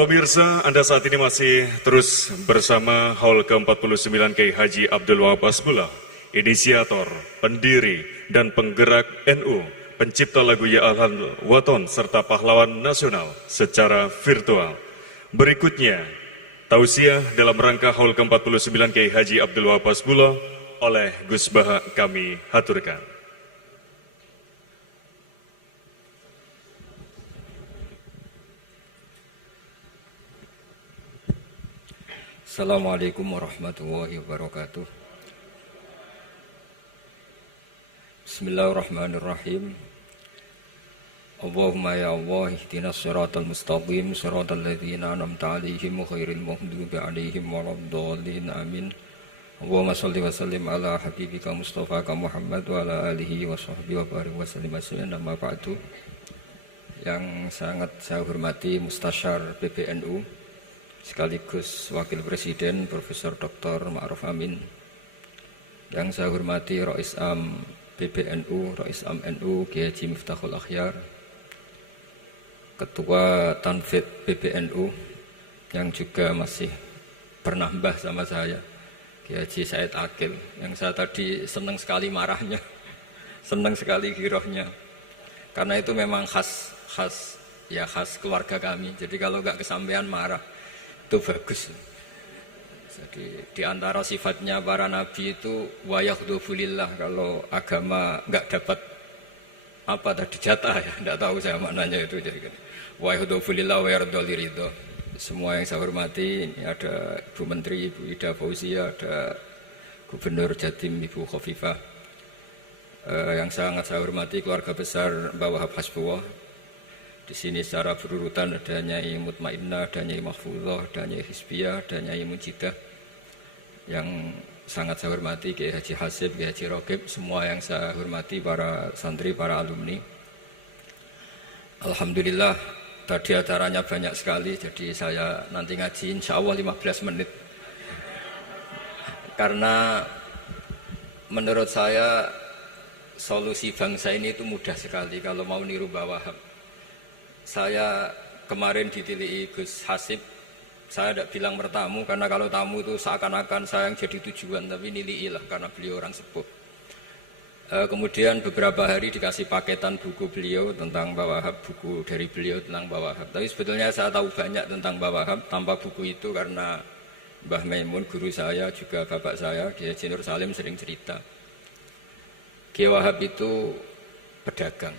pemirsa, Anda saat ini masih terus bersama Haul ke-49 Kiai Haji Abdul Wahab Hasbullah, inisiator, pendiri, dan penggerak NU, pencipta lagu Ya Ahlal Waton, serta pahlawan nasional secara virtual. Berikutnya, tausiah dalam rangka Haul ke-49 Kiai Haji Abdul Wahab Hasbullah oleh Gus Baha kami haturkan. Assalamualaikum warahmatullahi wabarakatuh. Bismillahirrahmanirrahim. Allahumma ya Allah ihdinas siratal mustaqim siratal ladzina an'amta 'alaihim ghairil maghdubi 'alaihim waladdallin amin. Allahumma shalli wa sallim ala habibika Mustafaka Muhammad wa ala alihi wa sahbihi wa barik wa sallim aslimin amma ba'du. Yang sangat saya hormati Mustasyar PBNU sekaligus Wakil Presiden Profesor Dr. Ma'ruf Amin, yang saya hormati Rais Am PBNU, Rais Am NU Kiai Haji Miftahul Akhyar, Ketua Tanfid PBNU yang juga masih pernah mbah sama saya, Kiai Haji Said Akil, yang saya tadi senang sekali marahnya, senang sekali girohnya, karena itu memang khas keluarga kami. Jadi kalau nggak kesampaian marah itu bagus. Jadi di antara sifatnya para nabi itu wayakhdufulillah, kalau agama nggak dapat apa tadi jatah ya, nggak tahu saya maknanya itu. Jadi wayakhdufulillah wayardoliridho. Semua yang saya hormati, ini ada Ibu Menteri, Ibu Ida Fauzia, ada Gubernur Jatim Ibu Khofifah, yang sangat saya hormati keluarga besar Mbah Wahab Hasbullah. Di sini secara berurutan ada Nyai Mutmainnah, ada Nyai Mahfuzah, ada Nyai Hizbiyah, ada Nyai Mujidah. Yang sangat saya hormati Kiai Haji Hasib, Kiai Haji Rogib, semua yang saya hormati para santri, para alumni. Alhamdulillah tadi acaranya banyak sekali, jadi saya nanti ngaji insya Allah 15 menit. Karena menurut saya solusi bangsa ini itu mudah sekali kalau mau niru Mbah Wahab. Saya kemarin ditilihi Gus Hasib, saya tidak bilang bertamu, karena kalau tamu itu seakan-akan saya yang jadi tujuan, tapi nilihi lah karena beliau orang sepuh. Kemudian beberapa hari dikasih paketan buku beliau tentang Mbah Wahab, buku dari beliau tentang Mbah Wahab. Tapi sebetulnya saya tahu banyak tentang Mbah Wahab tanpa buku itu, karena Mbah Maimun, guru saya, juga bapak saya, Kiai Haji Nur Salim sering cerita. Kiai Wahab itu pedagang,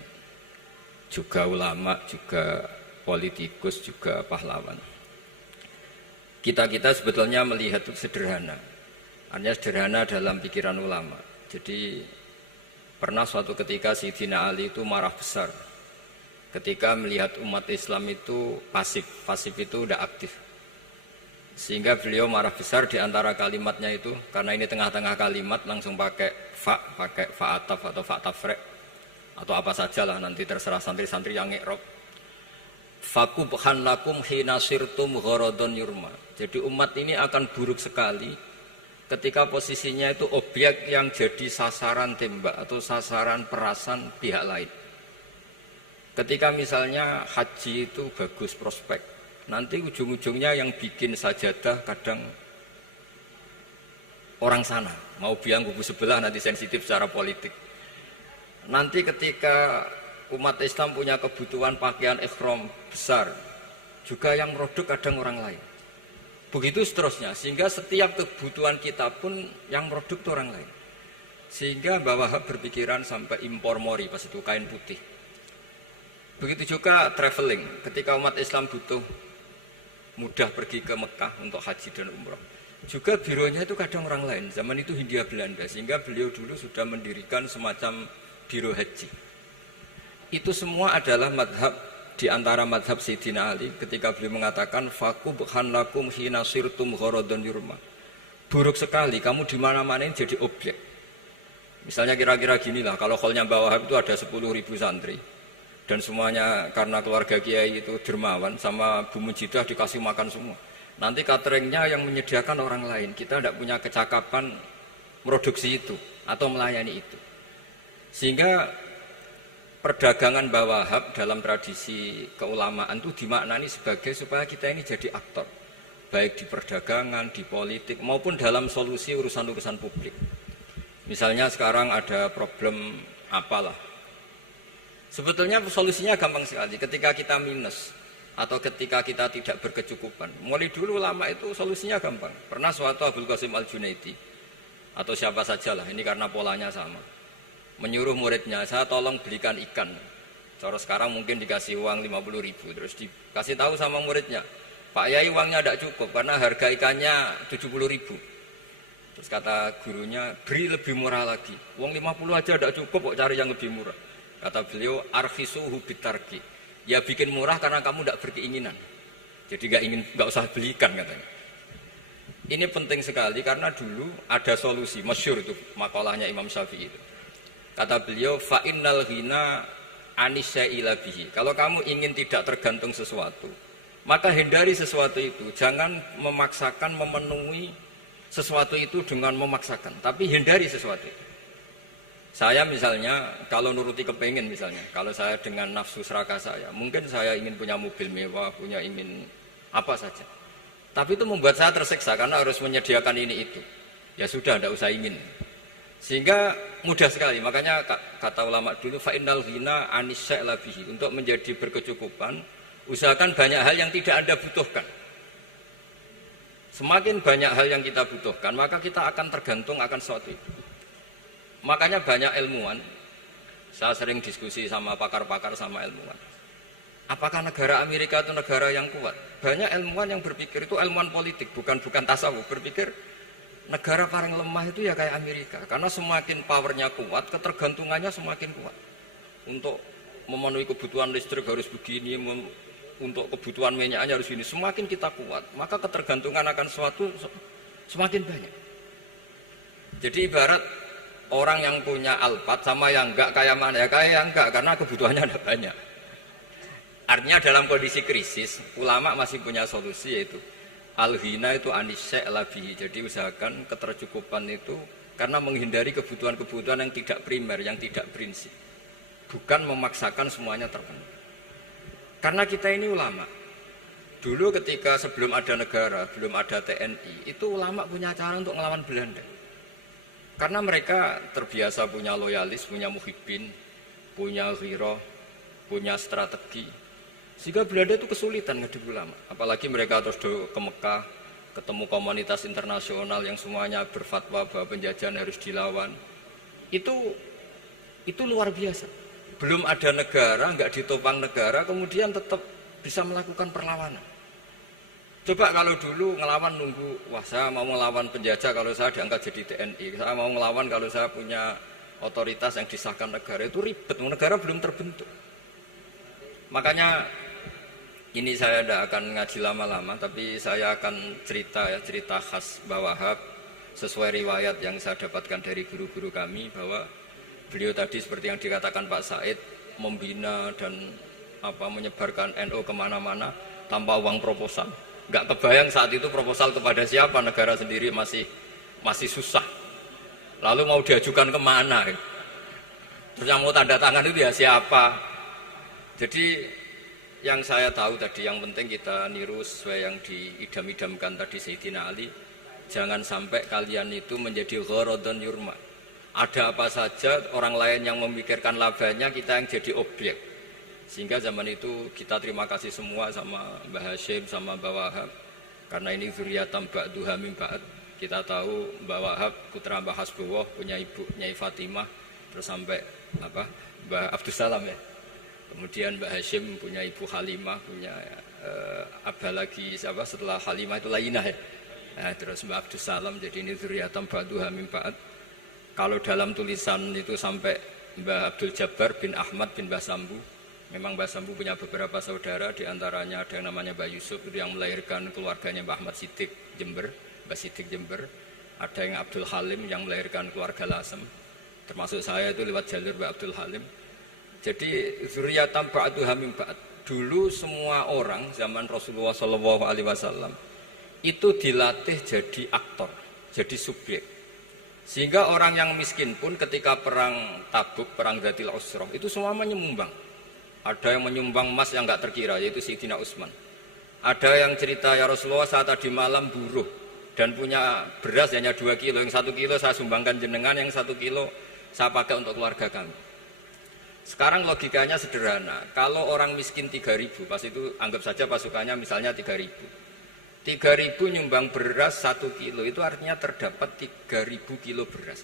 juga ulama, juga politikus, juga pahlawan. Kita sebetulnya melihat itu sederhana, hanya sederhana dalam pikiran ulama. Jadi pernah suatu ketika Sayyidina Ali itu marah besar ketika melihat umat Islam itu pasif itu tidak aktif, sehingga beliau marah besar. Di antara kalimatnya itu, karena ini tengah-tengah kalimat, langsung pakai fa'ataf atau fa'tafrek atau apa sajalah, nanti terserah santri-santri yang ngi'rab. Fakubhan lakum hina sirtum gharadun yurma. Jadi umat ini akan buruk sekali ketika posisinya itu objek yang jadi sasaran tembak atau sasaran perasan pihak lain. Ketika misalnya haji itu bagus prospek, nanti ujung-ujungnya yang bikin sajadah kadang orang sana, mau biang kubu sebelah, nanti sensitif secara politik. Nanti ketika umat Islam punya kebutuhan pakaian ihram besar, juga yang produk kadang orang lain. Begitu seterusnya, sehingga setiap kebutuhan kita pun yang produk itu orang lain. Sehingga Mbah Wahab berpikiran sampai impor mori, pas itu kain putih. Begitu juga traveling, ketika umat Islam butuh mudah pergi ke Mekah untuk haji dan umrah, juga bironya itu kadang orang lain. Zaman itu Hindia Belanda, sehingga beliau dulu sudah mendirikan semacam biro haji. Itu semua adalah madhab, di antara madhab Sayyidina Ali ketika beliau mengatakan fakubhan lakum hina sirtum gharadun yurma. Buruk sekali kamu di mana-mana ini jadi objek. Misalnya kira-kira ginilah, kalau kholnya Mbah Wahab itu ada 10.000 santri dan semuanya karena keluarga kiai itu dermawan, sama Bu Mujidah dikasih makan semua. Nanti cateringnya yang menyediakan orang lain, kita tidak punya kecakapan produksi itu atau melayani itu. Sehingga perdagangan Mbah Wahab dalam tradisi keulamaan itu dimaknani sebagai supaya kita ini jadi aktor, baik di perdagangan, di politik, maupun dalam solusi urusan-urusan publik. Misalnya sekarang ada problem apalah, sebetulnya solusinya gampang sekali. Ketika kita minus atau ketika kita tidak berkecukupan, mulai dulu ulama itu solusinya gampang. Pernah suatu Abdul Qasim Al-Junaidi atau siapa sajalah, ini karena polanya sama, menyuruh muridnya, saya tolong belikan ikan. Cara sekarang mungkin dikasih uang 50.000, terus dikasih tahu sama muridnya, Pak Yai uangnya tidak cukup karena harga ikannya 70.000. Terus kata gurunya, beri lebih murah lagi. Uang 50 aja tidak cukup, kok cari yang lebih murah. Kata beliau, arkhisuhu bitarki. Ya bikin murah karena kamu tidak berkeinginan. Jadi nggak usah belikan katanya. Ini penting sekali karena dulu ada solusi, masyhur itu makalahnya Imam Syafi'i itu. Kata beliau, fa innal ghina anisya'ila bihi. Kalau kamu ingin tidak tergantung sesuatu, maka hindari sesuatu itu. Jangan memaksakan memenuhi sesuatu itu dengan memaksakan, tapi hindari sesuatu itu. Saya misalnya kalau nuruti kepengin misalnya, kalau saya dengan nafsu serakah saya, mungkin saya ingin punya mobil mewah, ingin apa saja. Tapi itu membuat saya tersiksa karena harus menyediakan ini itu. Ya sudah, tidak usah ingin. Sehingga mudah sekali. Makanya kata ulama dulu, fa innal ghina anisya'la bihi. Untuk menjadi berkecukupan, usahakan banyak hal yang tidak Anda butuhkan. Semakin banyak hal yang kita butuhkan, maka kita akan tergantung akan sesuatu itu. Makanya banyak ilmuwan, saya sering diskusi sama pakar-pakar sama ilmuwan. Apakah negara Amerika itu negara yang kuat? Banyak ilmuwan yang berpikir itu ilmuwan politik, bukan tasawuf, berpikir negara paling lemah itu ya kayak Amerika. Karena semakin powernya kuat, ketergantungannya semakin kuat. Untuk memenuhi kebutuhan listrik harus begini, untuk kebutuhan minyaknya harus ini. Semakin kita kuat, maka ketergantungan akan sesuatu semakin banyak. Jadi ibarat orang yang punya Alphard sama yang enggak, kayak mana ya? Kayak yang enggak, karena kebutuhannya ada banyak. Artinya dalam kondisi krisis, ulama masih punya solusi, yaitu al-ghina itu anisya'la bihi. Jadi usahakan ketercukupan itu karena menghindari kebutuhan-kebutuhan yang tidak primer, yang tidak prinsip. Bukan memaksakan semuanya terpenuhi. Karena kita ini ulama. Dulu ketika sebelum ada negara, belum ada TNI, itu ulama punya cara untuk melawan Belanda. Karena mereka terbiasa punya loyalis, punya muhibbin, punya ghirah, punya strategi. Sehingga Belanda itu kesulitan ngadepi ulama. Apalagi mereka terus ke Mekah, ketemu komunitas internasional yang semuanya berfatwa bahwa penjajahan harus dilawan. Itu luar biasa. Belum ada negara, nggak ditopang negara, kemudian tetap bisa melakukan perlawanan. Coba kalau dulu ngelawan nunggu, wah saya mau ngelawan penjajah kalau saya diangkat jadi TNI, saya mau ngelawan kalau saya punya otoritas yang disahkan negara, itu ribet, negara belum terbentuk. Makanya ini saya tidak akan ngaji lama-lama, tapi saya akan cerita khas Mbah Wahab sesuai riwayat yang saya dapatkan dari guru-guru kami, bahwa beliau tadi seperti yang dikatakan Pak Said, membina dan menyebarkan NU kemana-mana tanpa uang proposal. Nggak kebayang saat itu proposal kepada siapa, negara sendiri masih susah. Lalu mau diajukan kemana? Terus yang mau tanda tangan itu ya siapa? Jadi yang saya tahu tadi, yang penting kita niru sesuai yang diidam-idamkan tadi Sayyidina Ali. Jangan sampai kalian itu menjadi gharadun yurma. Ada apa saja orang lain yang memikirkan labanya, kita yang jadi objek. Sehingga zaman itu kita terima kasih semua sama Mbah Hashim, sama Mbah Wahab. Karena ini zuriyatam ba'duha min ba'd. Kita tahu Mbah Wahab putra Mbah Hasbullah, punya ibu Nyai Fatimah, terus sampai Mbah Abdus Salam ya. Kemudian Mbah Hashim punya ibu Halimah, punya lagi setelah Halimah itu Lainah ya. Nah, terus Mbah Abdus Salam, jadi ini zuriyatam ba'duha min ba'd. Kalau dalam tulisan itu sampai Mbah Abdul Jabbar bin Ahmad bin Mbah Sambu. Memang Mbah Sambu punya beberapa saudara, diantaranya ada yang namanya Mbah Yusuf, itu yang melahirkan keluarganya Mbah Ahmad Siddiq Jember, Mbah Siddiq Jember. Ada yang Abdul Halim yang melahirkan keluarga Lasem, termasuk saya itu lewat jalur Mbah Abdul Halim. Jadi zuriyatam ba'duha min ba'd. Dulu semua orang zaman Rasulullah SAW itu dilatih jadi aktor, jadi subjek. Sehingga orang yang miskin pun ketika perang Tabuk, perang Dzatil Usrah, itu semua menyumbang. Ada yang menyumbang emas yang nggak terkira, yaitu Sayyidina Utsman. Ada yang cerita, ya Rasulullah saat tadi malam buruh dan punya beras hanya 2 kilo, yang 1 kilo saya sumbangkan jenengan, yang 1 kilo saya pakai untuk keluarga kami. Sekarang logikanya sederhana, kalau orang miskin 3.000, pas itu anggap saja pasukannya misalnya 3.000. 3.000 nyumbang beras 1 kilo, itu artinya terdapat 3.000 kilo beras.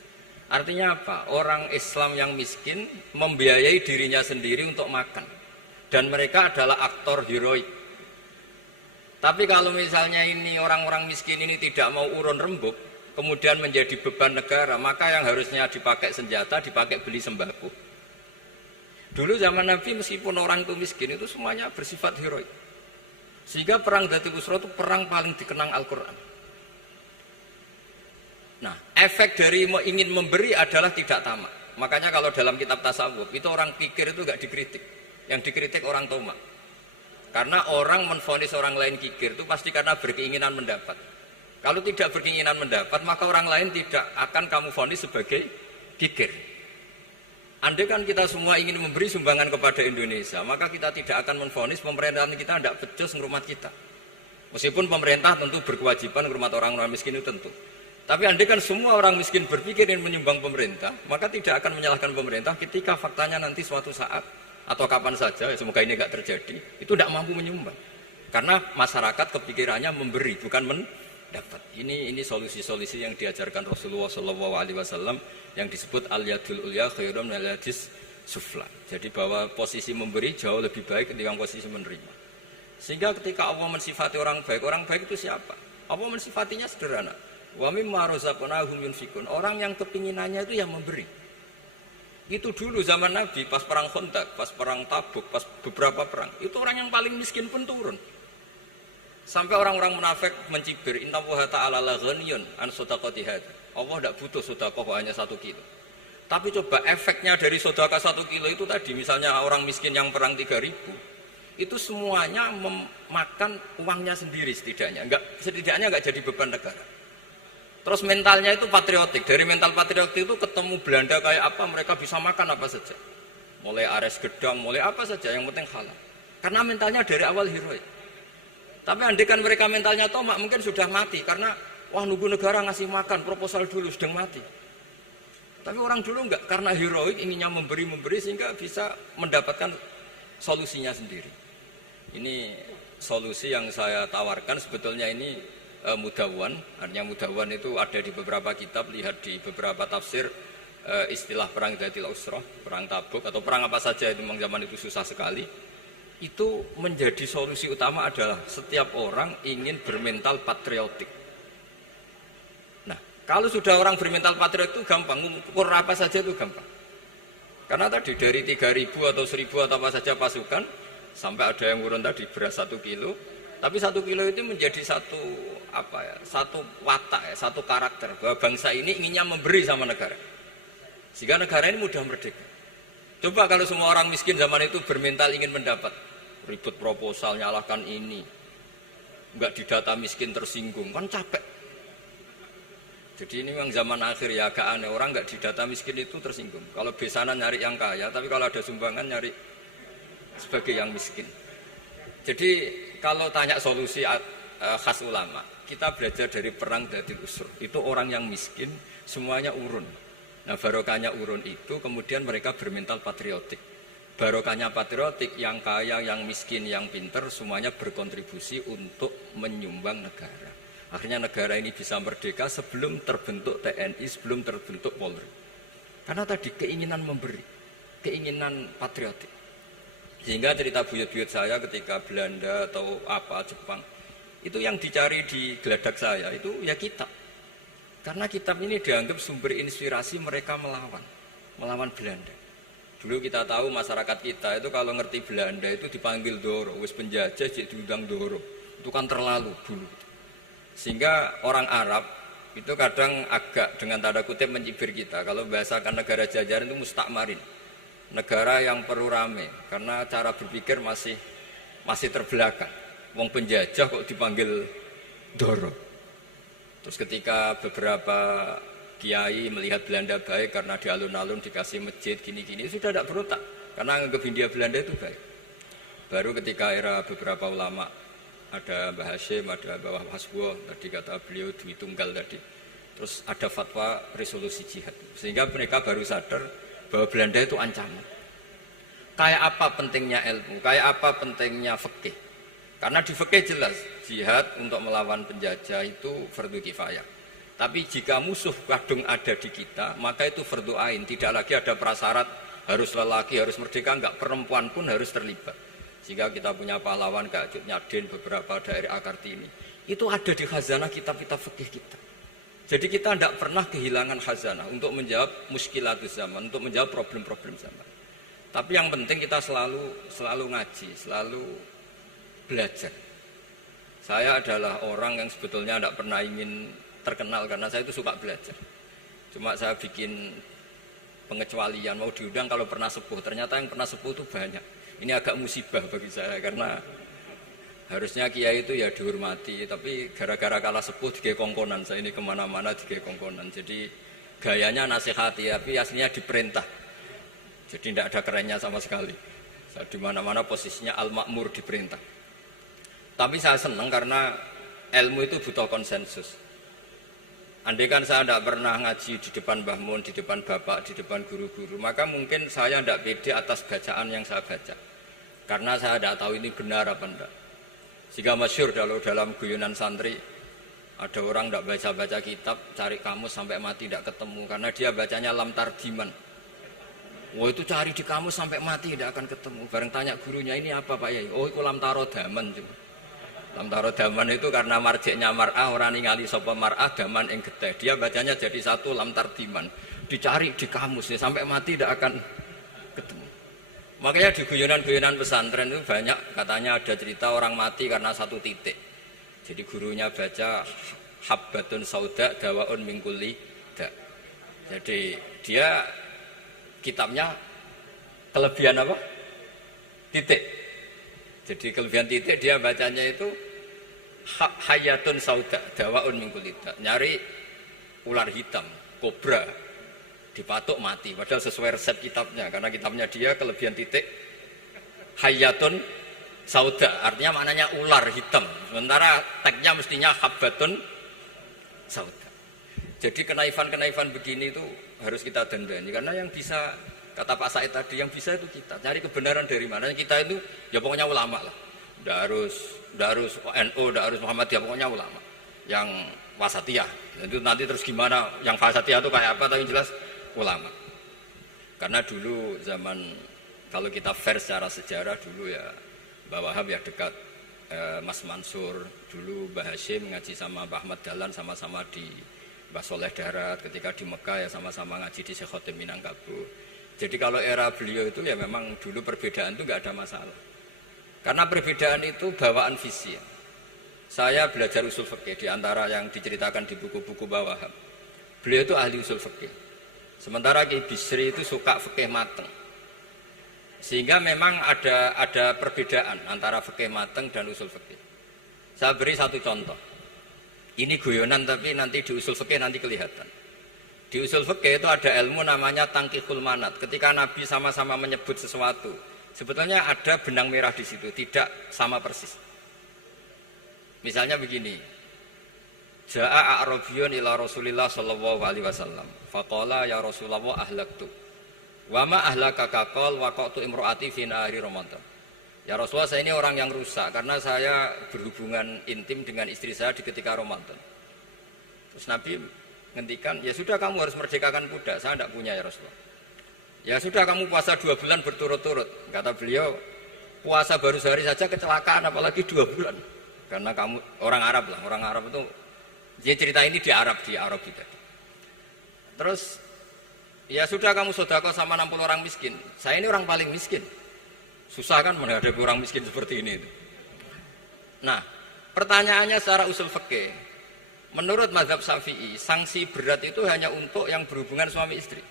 Artinya apa? Orang Islam yang miskin membiayai dirinya sendiri untuk makan. Dan mereka adalah aktor heroik. Tapi kalau misalnya ini orang-orang miskin ini tidak mau urun rembuk, kemudian menjadi beban negara, maka yang harusnya dipakai senjata, dipakai beli sembako. Dulu zaman Nabi meskipun orang itu miskin, itu semuanya bersifat heroik. Sehingga perang Dzatil Usrah itu perang paling dikenang Al-Quran. Nah, efek dari ingin memberi adalah tidak tamak. Makanya kalau dalam kitab tasawuf, itu orang pikir itu gak dikritik. Yang dikritik orang tomak. Karena orang menvonis orang lain kikir itu pasti karena berkeinginan mendapat. Kalau tidak berkeinginan mendapat, maka orang lain tidak akan kamu vonis sebagai kikir. Andai kan kita semua ingin memberi sumbangan kepada Indonesia, maka kita tidak akan menvonis pemerintahan kita tidak becus ngurmat kita. Meskipun pemerintah tentu berkewajiban ngurmat orang-orang miskin itu tentu. Tapi andai kan semua orang miskin berpikir ingin menyumbang pemerintah, maka tidak akan menyalahkan pemerintah ketika faktanya nanti suatu saat atau kapan saja, semoga ini tidak terjadi, itu tidak mampu menyumbang. Karena masyarakat kepikirannya memberi, bukan mendapat. Ini solusi-solusi yang diajarkan Rasulullah SAW yang disebut al-yadul ulya khairum minal yadis sufla. Jadi bahwa posisi memberi jauh lebih baik ketimbang posisi menerima. Sehingga ketika Allah mensifati orang baik itu siapa? Allah mensifatinya sederhana. Wa mimma razaqnahum yunfikun. Orang yang kepinginannya itu yang memberi. Itu dulu zaman Nabi pas perang Khandaq, pas perang Tabuk, pas beberapa perang, itu orang yang paling miskin pun turun. Sampai orang-orang munafik mencibir, inna Allaha ta'ala la ghaniyun an shadaqati hadza. Allah tidak butuh sedekah hanya 1 kilo. Tapi coba efeknya dari sedekah 1 kilo itu tadi, misalnya orang miskin yang perang 3.000, itu semuanya memakan uangnya sendiri setidaknya nggak jadi beban negara. Terus mentalnya itu patriotik. Dari mental patriotik itu ketemu Belanda kayak apa, mereka bisa makan apa saja. Mulai ares gedang, mulai apa saja, yang penting halal. Karena mentalnya dari awal heroik. Tapi andekan mereka mentalnya tomak, mungkin sudah mati. Karena, wah nunggu negara ngasih makan, proposal dulu, sedang mati. Tapi orang dulu enggak, karena heroik, inginnya memberi sehingga bisa mendapatkan solusinya sendiri. Ini solusi yang saya tawarkan, sebetulnya ini mudawwan. Artinya mudawwan itu ada di beberapa kitab, lihat di beberapa tafsir istilah perang Dzatil Usrah, perang Tabuk atau perang apa saja itu memang zaman itu susah sekali. Itu menjadi solusi utama adalah setiap orang ingin bermental patriotik. Nah, kalau sudah orang bermental patriotik itu gampang, ukur apa saja itu gampang. Karena tadi dari 3.000 atau 1.000 atau apa saja pasukan, sampai ada yang urun tadi beras 1 kilo, tapi 1 kilo itu menjadi satu watak, satu karakter bahwa bangsa ini inginnya memberi sama negara, sehingga negara ini mudah merdeka. Coba kalau semua orang miskin zaman itu bermental ingin mendapat, ribut proposal, nyalahkan ini, nggak didata miskin tersinggung, kan capek. Jadi ini memang zaman akhir ya, agak aneh, orang nggak didata miskin itu tersinggung. Kalau besanan nyari yang kaya, tapi kalau ada sumbangan nyari sebagai yang miskin. Jadi kalau tanya solusi khas ulama, kita belajar dari perang Dzatil Usrah. Itu orang yang miskin semuanya urun. Nah, barokahnya urun itu kemudian mereka bermental patriotik. Barokahnya patriotik, yang kaya, yang miskin, yang pinter semuanya berkontribusi untuk menyumbang negara. Akhirnya negara ini bisa merdeka sebelum terbentuk TNI, sebelum terbentuk Polri. Karena tadi keinginan memberi, keinginan patriotik. Sehingga cerita buyut-buyut saya ketika Belanda atau apa Jepang, itu yang dicari di geladak saya itu ya kitab. Karena kitab ini dianggap sumber inspirasi mereka melawan Belanda. Dulu kita tahu masyarakat kita itu kalau ngerti Belanda itu dipanggil Doro, wis penjajah jadi diundang Doro. Itu kan terlalu dulu. Sehingga orang Arab itu kadang agak dengan tanda kutip mencibir kita. Kalau bahasakan negara jajahan itu mustakmarin. Negara yang perlu rame karena cara berpikir masih terbelakang. Wong penjajah kok dipanggil Doro. Terus ketika beberapa kiai melihat Belanda baik karena di alun-alun dikasih masjid gini-gini, sudah tidak berotak karena anggap Hindia Belanda itu baik. Baru ketika era beberapa ulama, ada Mbah Hashim, ada Mbah Hasbuh, tadi kata beliau Dwi Tunggal tadi, terus ada fatwa resolusi jihad, sehingga mereka baru sadar bahwa Belanda itu ancaman. Kayak apa pentingnya ilmu, kayak apa pentingnya fikih. Karena di fikih jelas, jihad untuk melawan penjajah itu fardu kifayah. Tapi jika musuh kadung ada di kita, maka itu fardu ain. Tidak lagi ada prasyarat harus lelaki, harus merdeka, enggak, perempuan pun harus terlibat. Jika kita punya pahlawan kayak Cut Nyadin, beberapa daerah Kartini, itu ada di khazanah kitab-kitab fikih kita. Jadi kita tidak pernah kehilangan khazanah untuk menjawab muskilatus zaman, untuk menjawab problem-problem zaman. Tapi yang penting kita selalu ngaji, selalu belajar. Saya adalah orang yang sebetulnya tidak pernah ingin terkenal karena saya itu suka belajar. Cuma saya bikin pengecualian, mau diundang kalau pernah sepuh. Ternyata yang pernah sepuh itu banyak. Ini agak musibah bagi saya karena harusnya kiai itu ya dihormati, tapi gara-gara kalah sepuh digawe kongkonan. Saya ini kemana-mana digawe kongkonan. Jadi gayanya nasihati, tapi aslinya diperintah. Jadi tidak ada kerennya sama sekali. Saya di mana-mana posisinya al-makmur, diperintah. Tapi saya senang karena ilmu itu butuh konsensus. Andai kan saya tidak pernah ngaji di depan Mbah Mun, di depan bapak, di depan guru-guru, maka mungkin saya tidak pede atas bacaan yang saya baca. Karena saya tidak tahu ini benar apa enggak. Jika masyhur dalam guyonan santri, ada orang tidak baca-baca kitab, cari kamus sampai mati tidak ketemu. Karena dia bacanya lam tardiman. Wah, itu cari di kamus sampai mati tidak akan ketemu. Bareng tanya gurunya, ini apa Pak Yai? Oh, itu lam tarodaman. Lam tarodaman itu karena marjiknya mar'ah, orang ningali sapa mar'ah daman ing getih. Dia bacanya jadi satu lam tardiman. Dicari di kamus ya, sampai mati tidak akan ketemu. Makanya di guyonan-guyonan pesantren itu banyak katanya ada cerita orang mati karena satu titik. Jadi gurunya baca habbatun sauda dawaun min kulli da. Jadi dia kitabnya kelebihan apa? Titik. Jadi kelebihan titik dia bacanya itu hayatun sauda dawaun min kulli da. Nyari ular hitam, kobra, dipatuk mati. Padahal sesuai resep kitabnya, karena kitabnya dia kelebihan titik hayatun sauda, artinya maknanya ular hitam. Sementara tagnya mestinya habbatun sauda. Jadi kenaifan-kenaifan begini itu harus kita dandani, karena yang bisa, kata Pak Said tadi, yang bisa itu kita. Cari kebenaran dari mana? Kita itu ya pokoknya ulama lah. Tidak harus NU, tidak harus Muhammadiyah, pokoknya ulama. Yang wasatiyah. Itu nanti terus gimana? Yang wasatiyah itu kayak apa? Tapi jelas ulama. Karena dulu zaman, kalau kita fair secara sejarah dulu ya Mbah Wahab ya dekat Mas Mansur, dulu Mbah Hashim ngaji sama Mbah Ahmad Dahlan sama-sama di Mbah Soleh Darat, ketika di Mekah ya sama-sama ngaji di Syekh Khotim Minangkabau. Jadi kalau era beliau itu ya memang dulu perbedaan itu nggak ada masalah. Karena perbedaan itu bawaan visi. Saya belajar usul fikih di antara yang diceritakan di buku-buku Mbah Wahab. Beliau itu ahli usul fikih. Sementara Ki Bisri itu suka fikih mateng. Sehingga memang ada perbedaan antara fikih mateng dan usul fikih. Saya beri satu contoh. Ini guyonan tapi nanti di usul fikih nanti kelihatan. Di usul fikih itu ada ilmu namanya tangkihul manat. Ketika Nabi sama-sama menyebut sesuatu, sebetulnya ada benang merah di situ, tidak sama persis. Misalnya begini. Ja'a a'rabiyun ila Rasulillah sallallahu alaihi wasallam. Faqala ya Rasulullah ahlaktu. Wa ma ahlakaka qal waqatu imraati fi nahari Ramadan. Ya Rasulullah, saya ini orang yang rusak karena saya berhubungan intim dengan istri saya di ketika Ramadan. Terus Nabi ngendikan, ya sudah kamu harus merdekakan budak, saya tidak punya ya Rasulullah. Ya sudah kamu puasa 2 bulan berturut-turut. Kata beliau, puasa baru sehari saja kecelakaan apalagi 2 bulan. Karena kamu orang Arab lah, orang Arab itu, dia cerita ini di Arab kita. Terus, ya sudah kamu sodako sama 60 orang miskin. Saya ini orang paling miskin. Susah kan menghadapi orang miskin seperti ini. Nah, pertanyaannya secara usul fikih, menurut mazhab Syafi'i, sanksi berat itu hanya untuk yang berhubungan suami istri.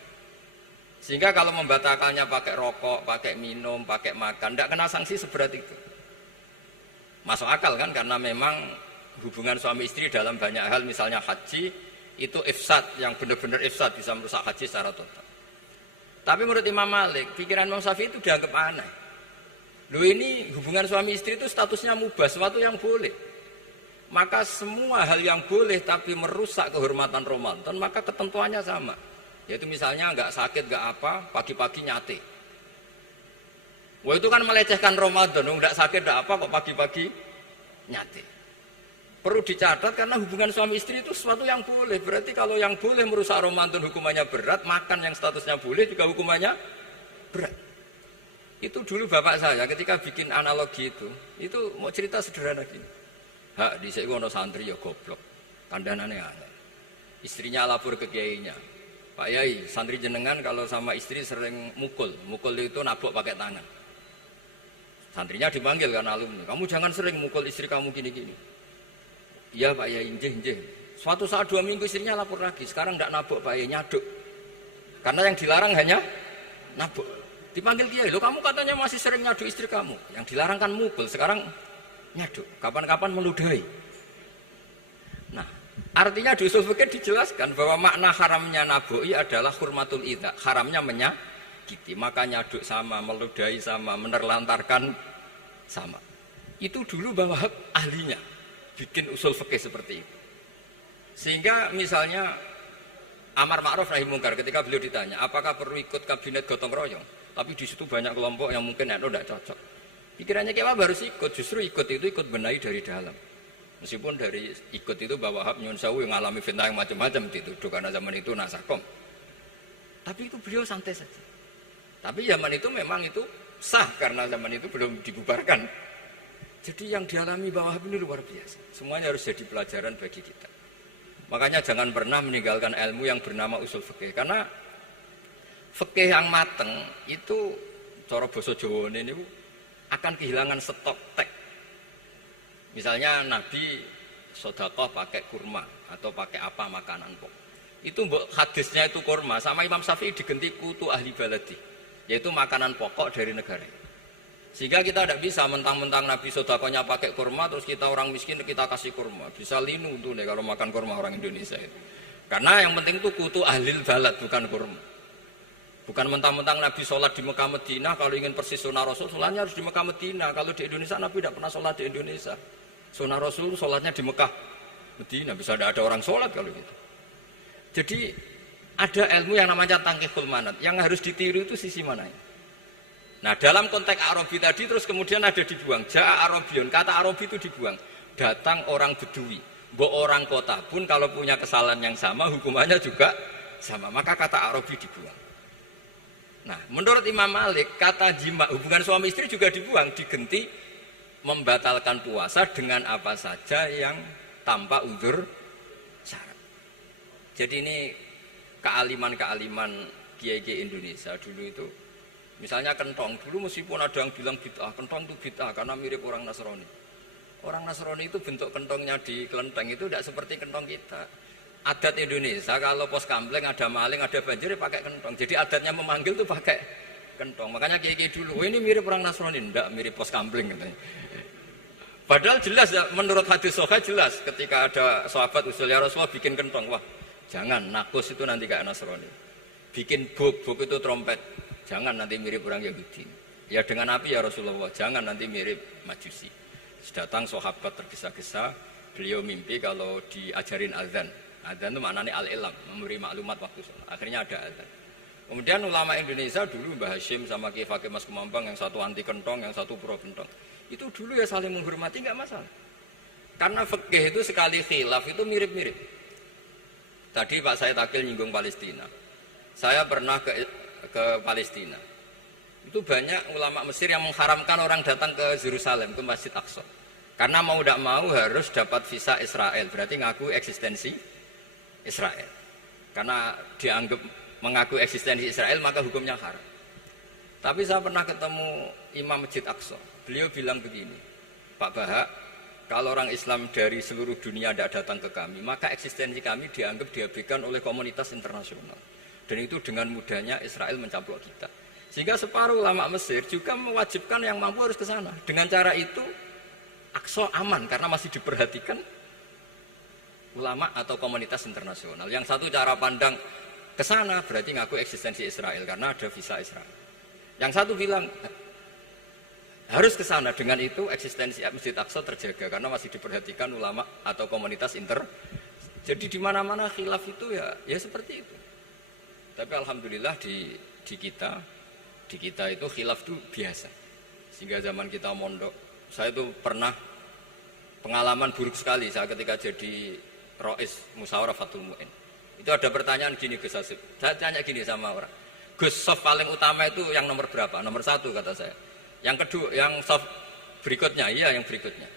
Sehingga kalau membatalkannya pakai rokok, pakai minum, pakai makan, tidak kena sanksi seberat itu. Masuk akal kan, karena memang hubungan suami istri dalam banyak hal, misalnya haji, Itu ifsad, yang benar-benar ifsad, bisa merusak haji secara total. Tapi menurut Imam Malik, pikiran Imam Syafi'i itu dianggap aneh. Loh, ini hubungan suami istri itu statusnya mubah, sesuatu yang boleh. Maka semua hal yang boleh tapi merusak kehormatan Ramadan, maka ketentuannya sama. Yaitu misalnya nggak sakit, nggak apa, pagi-pagi nyate. Wah, itu kan melecehkan Ramadan, nggak sakit, nggak apa, kok pagi-pagi nyate. Perlu dicatat karena hubungan suami istri itu sesuatu yang boleh. Berarti kalau yang boleh merusak Ramadan hukumannya berat, makan yang statusnya boleh juga hukumannya berat. Itu dulu bapak saya ketika bikin analogi itu mau cerita sederhana gini. Hak di sini ono santri ya goblok, kandanane aneh. Istrinya lapor ke kiainya, Pak Yai, santri jenengan kalau sama istri sering mukul itu nabok pakai tangan. Santrinya dipanggil kan alumni, kamu jangan sering mukul istri kamu gini-gini. Iya Pak Yai, njeh. Suatu saat 2 minggu istrinya lapor lagi, sekarang tidak nabok Pak Yai, nyaduk. Karena yang dilarang hanya nabok. Dipanggil kiai, lo kamu katanya masih sering nyaduk istri kamu. Yang dilarang kan mukul, sekarang nyaduk. Kapan-kapan meludahi. Nah, artinya di usul fikih dijelaskan bahwa makna haramnya naboi adalah hurmatul idza, haramnya menyakiti. Maka nyaduk sama, meludahi sama, menerlantarkan sama. Itu dulu bahwa ahlinya bikin usul fikih seperti itu. Sehingga misalnya amar ma'ruf nahi mungkar, ketika beliau ditanya apakah perlu ikut kabinet gotong royong, tapi di situ banyak kelompok yang mungkin tidak cocok. Pikirannya kayak apa, harus ikut, justru ikut itu ikut benahi dari dalam. Meskipun dari ikut itu Mbah Wahab nyun sewu yang ngalami fitnah yang macam-macam dituduh karena zaman itu nasakom. Tapi itu beliau santai saja. Tapi zaman itu memang itu sah karena zaman itu belum dibubarkan. Jadi yang dialami Mbah Wahab ini luar biasa. Semuanya harus jadi pelajaran bagi kita. Makanya jangan pernah meninggalkan ilmu yang bernama usul fikih. Karena fikih yang mateng itu cara basa Jawa ini akan kehilangan stok teks. Misalnya Nabi sedekah pakai kurma atau pakai apa makanan pokok. Itu hadisnya itu kurma, sama Imam Syafi'i digenti kutu ahli baladi, yaitu makanan pokok dari negara. Sehingga kita tidak bisa mentang-mentang Nabi sedekahnya pakai kurma, terus kita orang miskin kita kasih kurma. Bisa linu tuh nih kalau makan kurma orang Indonesia itu. Karena yang penting itu kutu ahlil balad, bukan kurma. Bukan mentang-mentang Nabi sholat di Mekah Medina, kalau ingin persis sunnah Rasul, sholatnya harus di Mekah Medina. Kalau di Indonesia Nabi tidak pernah sholat di Indonesia. Sunnah Rasul sholatnya di Mekah Medina, bisa tidak ada orang sholat kalau gitu. Jadi ada ilmu yang namanya tangkihul manat, yang harus ditiru itu sisi mana? Nah dalam konteks Arabi tadi terus kemudian ada dibuang. Ja'a Arabion, kata Arabi itu dibuang. Datang orang Bedui, orang kota pun kalau punya kesalahan yang sama hukumannya juga sama. Maka kata Arabi dibuang. Nah menurut Imam Malik kata jima, hubungan suami istri juga dibuang, digenti membatalkan puasa dengan apa saja yang tanpa uzur syarat. Jadi ini kealiman kiai-kiai Indonesia dulu itu. Misalnya kentong, dulu meskipun ada yang bilang bid'ah, kentong itu bid'ah karena mirip orang Nasrani. Orang Nasrani itu bentuk kentongnya di kelenteng itu tidak seperti kentong kita. Adat Indonesia kalau pos kampleng ada maling, ada banjir pakai kentong. Jadi adatnya memanggil itu pakai kentong. Makanya kiai-kiai dulu, ini mirip orang Nasrani, enggak mirip pos kampleng katanya. Padahal jelas menurut hadis sahih jelas ketika ada sahabat usul ya Rasulullah bikin kentong, wah jangan nakus itu nanti kayak Nasrani. Bikin buk itu trompet. Jangan nanti mirip orang Yahudi. Ya dengan api ya Rasulullah, jangan nanti mirip Majusi. Datang sahabat tergesa-gesa, beliau mimpi kalau diajarin azan. Azan itu maknanya al-ilam, memberi maklumat waktu sholat. Akhirnya ada azan. Kemudian ulama Indonesia dulu Mbah Hashim sama Ki Fakih Mas Kemambang, yang satu anti kentong, yang satu pro kentong. Itu dulu ya saling menghormati, nggak masalah. Karena fikih itu sekali khilaf itu mirip-mirip. Tadi Pak Said Akil nyinggung Palestina. Saya pernah ke Palestina. Itu banyak ulama Mesir yang mengharamkan orang datang ke Yerusalem, ke Masjid Aqsa. Karena mau tidak mau harus dapat visa Israel, berarti ngaku eksistensi Israel. Karena dianggap mengaku eksistensi Israel maka hukumnya haram. Tapi saya pernah ketemu Imam Masjid Aqsa. Beliau bilang begini, Pak Bahak, kalau orang Islam dari seluruh dunia tidak datang ke kami, maka eksistensi kami dianggap diabaikan oleh komunitas internasional. Dan itu dengan mudahnya Israel mencaplok kita. Sehingga separuh ulama Mesir juga mewajibkan yang mampu harus ke sana. Dengan cara itu Aqsa aman karena masih diperhatikan ulama atau komunitas internasional. Yang satu cara pandang ke sana berarti ngaku eksistensi Israel karena ada visa Israel. Yang satu bilang harus ke sana, dengan itu eksistensi Masjid Aqsa terjaga karena masih diperhatikan ulama atau komunitas Jadi di mana-mana khilaf itu ya seperti itu. Tapi alhamdulillah di kita itu khilaf itu biasa. Sehingga zaman kita mondok, saya itu pernah pengalaman buruk sekali saya ketika jadi Rois Musyawarah Fathul Mu'in. Itu ada pertanyaan gini Gus Hasib. Saya tanya gini sama orang. Gus, soft paling utama itu yang nomor berapa? Nomor 1 kata saya. Yang kedua, yang soft berikutnya, iya yang berikutnya.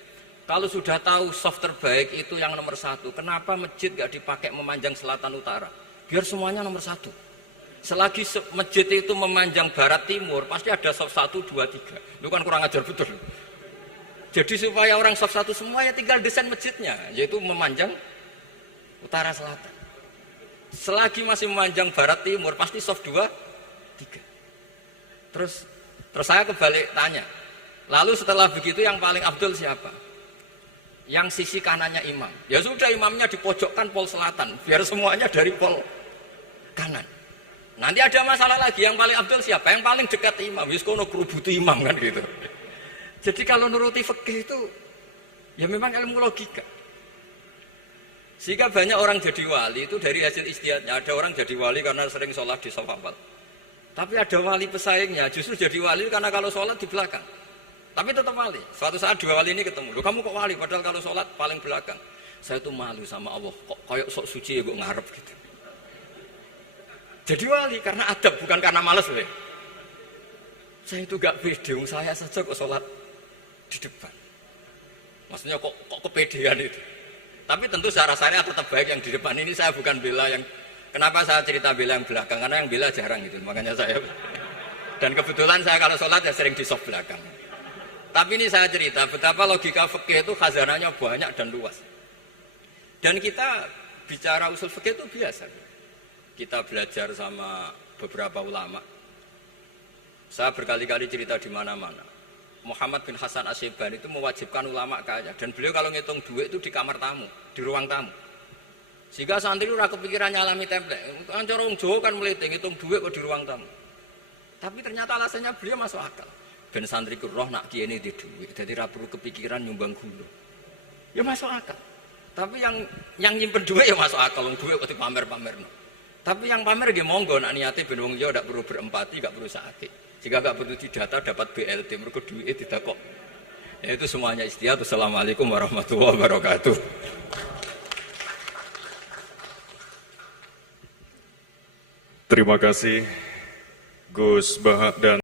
Kalau sudah tahu soft terbaik itu yang nomor 1, kenapa masjid gak dipakai memanjang selatan utara? Biar semuanya nomor 1. Selagi masjid itu memanjang barat timur, pasti ada soft 1, 2, 3. Itu kan kurang ajar betul. Jadi supaya orang soft 1 semua ya tinggal desain masjidnya, yaitu memanjang utara selatan. Selagi masih memanjang barat timur, pasti soft 2, 3. Terus saya kebalik tanya, lalu setelah begitu yang paling afdol siapa? Yang sisi kanannya imam. Ya sudah, imamnya dipojokkan pol selatan, biar semuanya dari pol kanan. Nanti ada masalah lagi, yang paling afdol siapa? Yang paling dekat imam, wis kono kerubuti imam kan gitu. Jadi kalau nuruti fikih itu ya memang ilmu logika. Sehingga banyak orang jadi wali itu dari hasil ijtihadnya. Ada orang jadi wali karena sering sholat di shaf awal. Tapi ada wali pesaingnya justru jadi wali karena kalau sholat di belakang. Tapi tetap wali. Suatu saat 2 wali ini ketemu. Loh, kamu kok wali padahal kalau sholat paling belakang. Saya tuh malu sama Allah. Kok kayak sok suci ya kok ngarep gitu. Jadi wali karena adab bukan karena malas loh. Saya itu gak pede. Saya saja kok sholat di depan. Maksudnya kok kepedean itu. Tapi tentu secara syariat tetap baik yang di depan ini. Saya bukan bela yang, kenapa saya cerita bela yang belakang, karena yang bela jarang gitu, makanya saya, dan kebetulan saya kalau sholat ya sering di soft belakang. Tapi ini saya cerita betapa logika fikih itu khazanahnya banyak dan luas. Dan kita bicara usul fikih itu biasa. Kita belajar sama beberapa ulama. Saya berkali-kali cerita di mana-mana. Muhammad bin Hasan Asy-Syaibani itu mewajibkan ulama kaya, dan beliau kalau ngitung duit itu di kamar tamu, di ruang tamu. Sehingga santri ora kepikiran nyalami template. Kan cara wong Jawa kan meliting ngitung duit kok di ruang tamu. Tapi ternyata alasannya beliau masuk akal. Ben santri ku roh nak kiye di duit, dadi ra perlu kepikiran nyumbang gula. Ya masuk akal. Tapi yang nyimpen duit ya masuk akal, wong duit kok dipamer-pamerno. Tapi yang pamer nggih monggo nak niate ben wong ya ndak perlu berempati, nggak perlu sakit. Jika nggak perlu didata dapat BLT, mereka duit tidak kok. Ya, itu semuanya istihad. Assalamualaikum warahmatullahi wabarakatuh. Terima kasih Gus Bahak dan